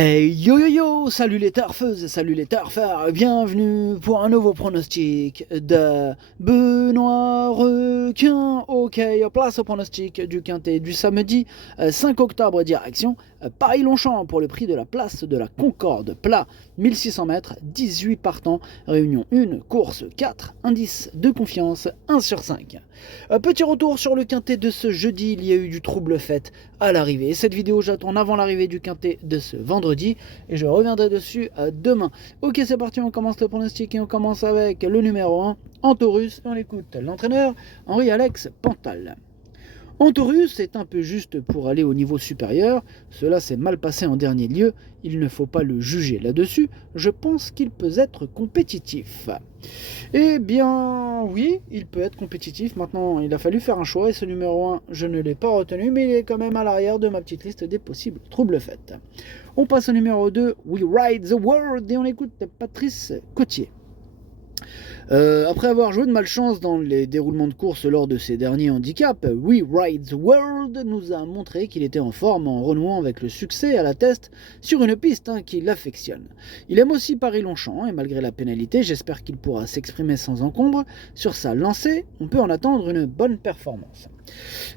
Hey yo yo yo, salut les turfeuses, salut les turfeurs, bienvenue pour un nouveau pronostic de Benoît Requin. Ok, place au pronostic du quintet du samedi 5 octobre, direction Paris-Longchamp pour le prix de la place de la Concorde, plat 1600 mètres, 18 partants, réunion 1, course 4, indice de confiance 1 sur 5. Petit retour sur le quintet de ce jeudi, il y a eu du trouble fait à l'arrivée. Cette vidéo j'attends avant l'arrivée du quintet de ce vendredi et je reviendrai dessus demain. Ok, c'est parti, on commence le pronostic et on commence avec le numéro 1, Antorus, et on écoute l'entraîneur Henri-Alex Pantal. Antorus est un peu juste pour aller au niveau supérieur, cela s'est mal passé en dernier lieu, il ne faut pas le juger là-dessus, je pense qu'il peut être compétitif. Eh bien oui, il peut être compétitif, maintenant il a fallu faire un choix et ce numéro 1 je ne l'ai pas retenu mais il est quand même à l'arrière de ma petite liste des possibles troubles faits. On passe au numéro 2, We Ride the World et on écoute Patrice Cotier. Après avoir joué de malchance dans les déroulements de course lors de ses derniers handicaps, We Ride the World nous a montré qu'il était en forme en renouant avec le succès à la test sur une piste qu'il affectionne. Il aime aussi Paris-Longchamp et malgré la pénalité, j'espère qu'il pourra s'exprimer sans encombre. Sur sa lancée, on peut en attendre une bonne performance.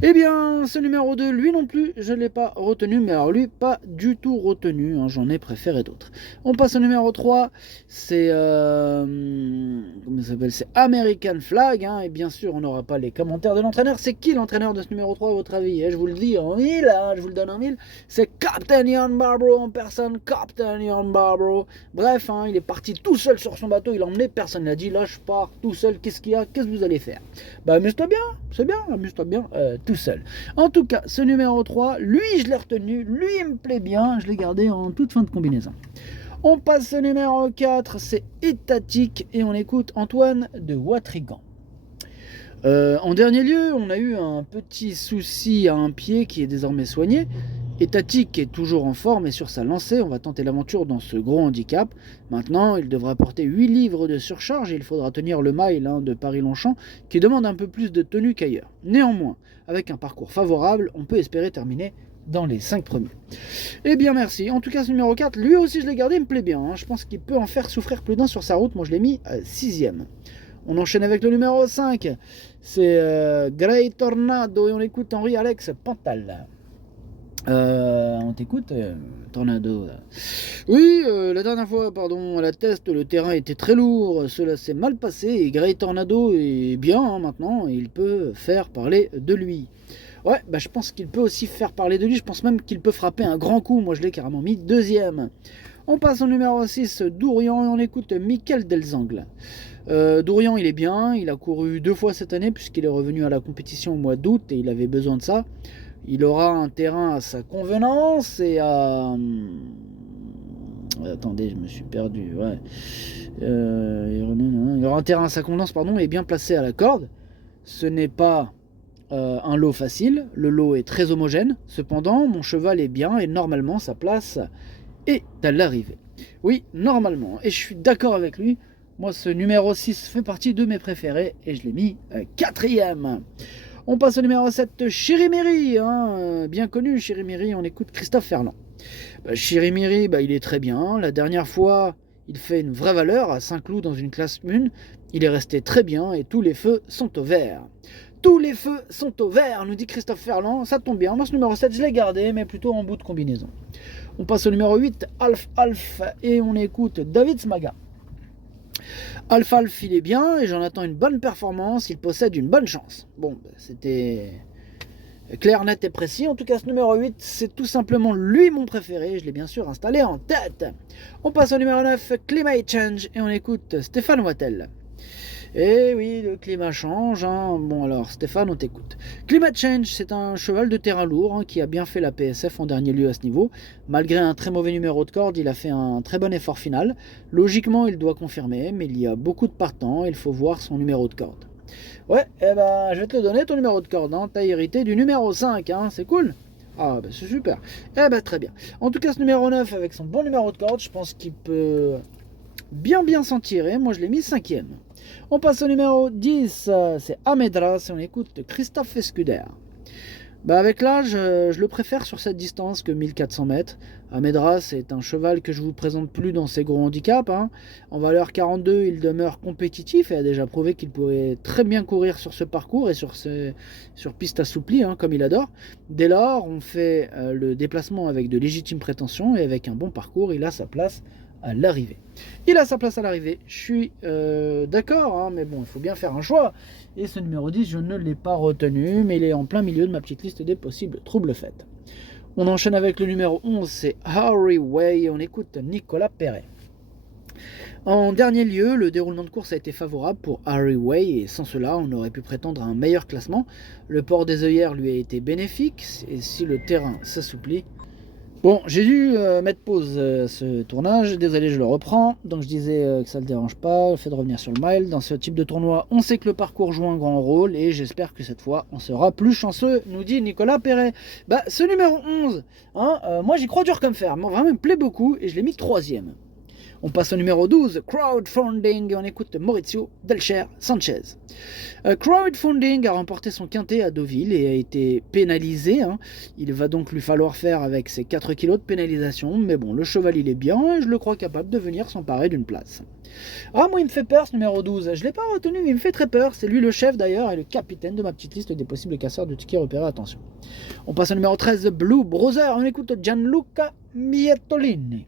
Eh bien, ce numéro 2, lui non plus, je ne l'ai pas retenu, mais alors lui, pas du tout retenu, j'en ai préféré d'autres. On passe au numéro 3, c'est comment ça s'appelle, c'est American Flag, et bien sûr, on n'aura pas les commentaires de l'entraîneur. C'est qui l'entraîneur de ce numéro 3 à votre avis? Je vous le dis en mille, je vous le donne en mille, c'est Captain Ian Barbrough en personne, Captain Ian Barbrough. Bref, il est parti tout seul sur son bateau, il a emmené personne, il a dit là je pars tout seul, qu'est-ce qu'il y a, qu'est-ce que vous allez faire? Bah amuse-toi bien, c'est bien, amuse-toi bien. Tout seul. En tout cas, ce numéro 3, lui je l'ai retenu, lui il me plaît bien, je l'ai gardé en toute fin de combinaison. On passe au numéro 4, c'est Étatique et on écoute Antoine de Watrigan. En dernier lieu, on a eu un petit souci à un pied qui est désormais soigné. Étatique est toujours en forme et sur sa lancée, on va tenter l'aventure dans ce gros handicap. Maintenant, il devra porter 8 livres de surcharge et il faudra tenir le mile de Paris-Longchamp qui demande un peu plus de tenue qu'ailleurs. Néanmoins, avec un parcours favorable, on peut espérer terminer dans les 5 premiers. Eh bien merci, en tout cas ce numéro 4, lui aussi je l'ai gardé, il me plaît bien, je pense qu'il peut en faire souffrir plus d'un sur sa route, moi je l'ai mis à 6ème. On enchaîne avec le numéro 5, c'est Grey Tornado et on écoute Henri-Alex Pantal. On t'écoute, Tornado. Oui, la dernière fois, à la test, le terrain était très lourd, cela s'est mal passé et Grey Tornado est bien maintenant, et il peut faire parler de lui. Ouais, je pense qu'il peut aussi faire parler de lui, je pense même qu'il peut frapper un grand coup, moi je l'ai carrément mis 2ème. On passe au numéro 6, Dourian, et on écoute Michael Delzangle. Dourian il est bien, il a couru 2 fois cette année puisqu'il est revenu à la compétition au mois d'août et il avait besoin de ça. Il aura un terrain à sa convenance et à... Attendez, je me suis perdu. Ouais. Il aura un terrain à sa convenance, et bien placé à la corde. Ce n'est pas un lot facile. Le lot est très homogène. Cependant, mon cheval est bien et normalement, sa place est à l'arrivée. Oui, normalement. Et je suis d'accord avec lui. Moi, ce numéro 6 fait partie de mes préférés et je l'ai mis 4ème. On passe au numéro 7, Chirimiri, bien connu, Chirimiri, on écoute Christophe Ferland. Chirimiri, il est très bien. La dernière fois, il fait une vraie valeur à Saint-Cloud dans une classe 1. Il est resté très bien et tous les feux sont au vert. Tous les feux sont au vert, nous dit Christophe Ferland. Ça tombe bien. Moi, ce numéro 7, je l'ai gardé, mais plutôt en bout de combinaison. On passe au numéro 8, Alf, et on écoute David Smaga. Alf, il est bien et j'en attends une bonne performance, il possède une bonne chance. Bon, c'était clair, net et précis. En tout cas, ce numéro 8, c'est tout simplement lui mon préféré. Je l'ai bien sûr installé en tête. On passe au numéro 9, Climate Change, et on écoute Stéphane Wattel. Eh oui, le climat change. Bon alors, Stéphane, on t'écoute. Climate Change, c'est un cheval de terrain lourd qui a bien fait la PSF en dernier lieu à ce niveau. Malgré un très mauvais numéro de corde, il a fait un très bon effort final. Logiquement, il doit confirmer, mais il y a beaucoup de partants, il faut voir son numéro de corde. Ouais, je vais te le donner ton numéro de corde. T'as hérité du numéro 5, c'est cool. Ah, c'est super. Très bien. En tout cas, ce numéro 9, avec son bon numéro de corde, je pense qu'il peut bien s'en tirer. Moi, je l'ai mis 5ème. On passe au numéro 10, c'est Amedras et on écoute Christophe Escuder. Bah avec l'âge, je le préfère sur cette distance que 1400 mètres. Amedra, c'est un cheval que je vous présente plus dans ses gros handicaps, hein. En valeur 42, il demeure compétitif et a déjà prouvé qu'il pourrait très bien courir sur ce parcours et sur piste assouplie, hein, comme il adore. Dès lors, on fait le déplacement avec de légitimes prétentions et avec un bon parcours, il a sa place à l'arrivée. Il a sa place à l'arrivée, je suis d'accord, hein, mais bon, il faut bien faire un choix. Et ce numéro 10, je ne l'ai pas retenu, mais il est en plein milieu de ma petite liste des possibles troubles faits. On enchaîne avec le numéro 11, c'est Harry Way, et on écoute Nicolas Perret. En dernier lieu, le déroulement de course a été favorable pour Harry Way, et sans cela, on aurait pu prétendre à un meilleur classement. Le port des œillères lui a été bénéfique, et si le terrain s'assouplit... Bon, j'ai dû mettre pause ce tournage, désolé, je le reprends. Donc je disais que ça ne le dérange pas, le fait de revenir sur le mile. Dans ce type de tournoi, on sait que le parcours joue un grand rôle et j'espère que cette fois, on sera plus chanceux, nous dit Nicolas Perret. Bah, ce numéro 11, hein, moi j'y crois dur comme fer, vraiment il me plaît beaucoup et je l'ai mis 3e. On passe au numéro 12, Crowdfunding, et on écoute Maurizio Delcher Sanchez. Crowdfunding a remporté son quintet à Deauville et a été pénalisé, hein. Il va donc lui falloir faire avec ses 4 kilos de pénalisation, mais bon, le cheval il est bien et je le crois capable de venir s'emparer d'une place. Ah, moi il me fait peur ce numéro 12, je ne l'ai pas retenu mais il me fait très peur, c'est lui le chef d'ailleurs et le capitaine de ma petite liste des possibles casseurs de tickets repérés, attention. On passe au numéro 13, Blue Brother, on écoute Gianluca Miettolini.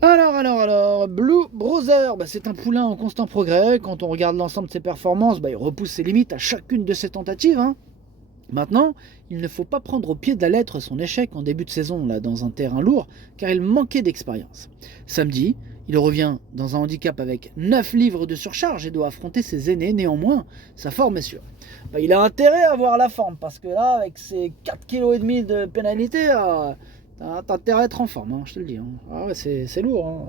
Alors, Blue Brother, bah, c'est un poulain en constant progrès. Quand on regarde l'ensemble de ses performances, bah, il repousse ses limites à chacune de ses tentatives, hein. Maintenant, il ne faut pas prendre au pied de la lettre son échec en début de saison là, dans un terrain lourd, car il manquait d'expérience. Samedi, il revient dans un handicap avec 9 livres de surcharge et doit affronter ses aînés. Néanmoins, sa forme est sûre. Bah, il a intérêt à avoir la forme, parce que là, avec ses 4,5 kg de pénalité... T'as intérêt à être en forme, hein, je te le dis. Hein. Ah ouais, c'est lourd. Hein.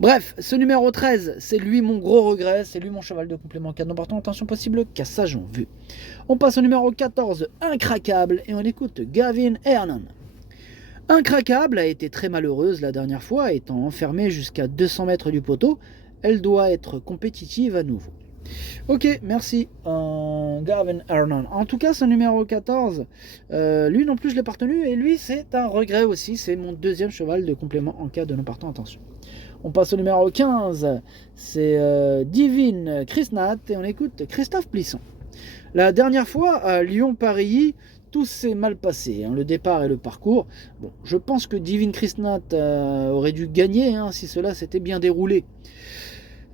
Bref, ce numéro 13, c'est lui mon gros regret, c'est lui mon cheval de complément 4 n'emportant attention possible, cassage en vue. On passe au numéro 14, Incraquable, et on écoute Gavin Hernan. Incraquable a été très malheureuse la dernière fois, étant enfermée jusqu'à 200 mètres du poteau. Elle doit être compétitive à nouveau. Ok, merci Gavin Hernan. En tout cas, ce numéro 14, lui non plus je l'ai pas retenu, et lui c'est un regret aussi, c'est mon deuxième cheval de complément en cas de non partant, attention. On passe au numéro 15, c'est Divine Krisnat, et on écoute Christophe Plisson. La dernière fois à Lyon-Paris, tout s'est mal passé, hein, le départ et le parcours. Bon, je pense que Divine Krisnat aurait dû gagner hein, si cela s'était bien déroulé.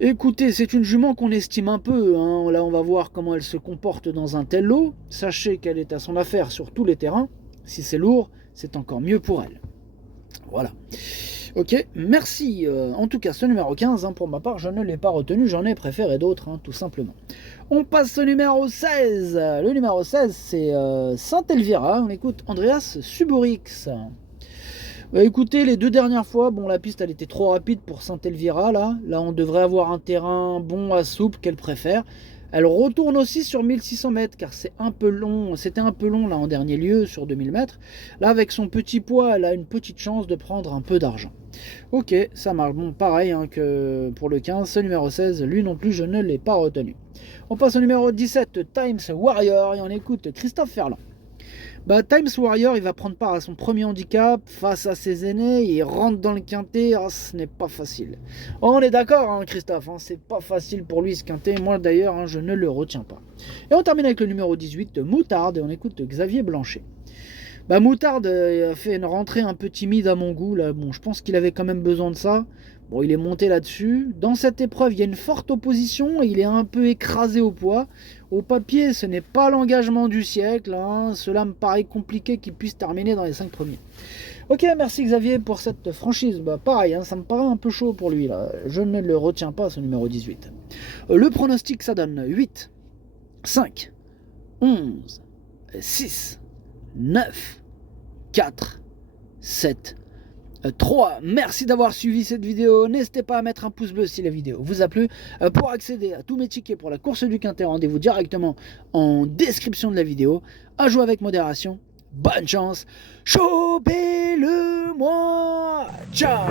Écoutez, c'est une jument qu'on estime un peu, hein. Là on va voir comment elle se comporte dans un tel lot. Sachez qu'elle est à son affaire sur tous les terrains. Si c'est lourd, c'est encore mieux pour elle. Voilà. Ok, merci. En tout cas, ce numéro 15, hein, pour ma part, je ne l'ai pas retenu, j'en ai préféré d'autres, hein, tout simplement. On passe au numéro 16. Le numéro 16, c'est Saint-Elvira. On écoute Andreas Suborix. Écoutez, les 2 dernières fois, bon, la piste elle était trop rapide pour Saint-Elvira. Là, on devrait avoir un terrain bon à souple qu'elle préfère. Elle retourne aussi sur 1600 mètres car c'est un peu long. C'était un peu long là en dernier lieu sur 2000 mètres. Là, avec son petit poids, elle a une petite chance de prendre un peu d'argent. Ok, ça marche. Bon, pareil hein, que pour le 15, ce numéro 16, lui non plus, je ne l'ai pas retenu. On passe au numéro 17, Times Warrior, et on écoute Christophe Ferland. Bah, Times Warrior, il va prendre part à son premier handicap face à ses aînés, il rentre dans le quintet, ce n'est pas facile. Oh, on est d'accord, hein, Christophe, hein, c'est pas facile pour lui ce quintet, moi d'ailleurs, hein, je ne le retiens pas. Et on termine avec le numéro 18, Moutarde, et on écoute Xavier Blanchet. Bah, Moutarde a fait une rentrée un peu timide à mon goût, là. Bon, je pense qu'il avait quand même besoin de ça. Bon, il est monté là-dessus. Dans cette épreuve, il y a une forte opposition et il est un peu écrasé au poids. Au papier, ce n'est pas l'engagement du siècle. Hein. Cela me paraît compliqué qu'il puisse terminer dans les 5 premiers. Ok, merci Xavier pour cette franchise. Bah, pareil, hein, ça me paraît un peu chaud pour lui. Là. Je ne le retiens pas, ce numéro 18. Le pronostic, ça donne 8, 5, 11, 6, 9, 4, 7, 3. Merci d'avoir suivi cette vidéo. N'hésitez pas à mettre un pouce bleu si la vidéo vous a plu. Pour accéder à tous mes tickets pour la course du quintet, rendez-vous directement en description de la vidéo. À jouer avec modération. Bonne chance. Chopez-le moi. Ciao.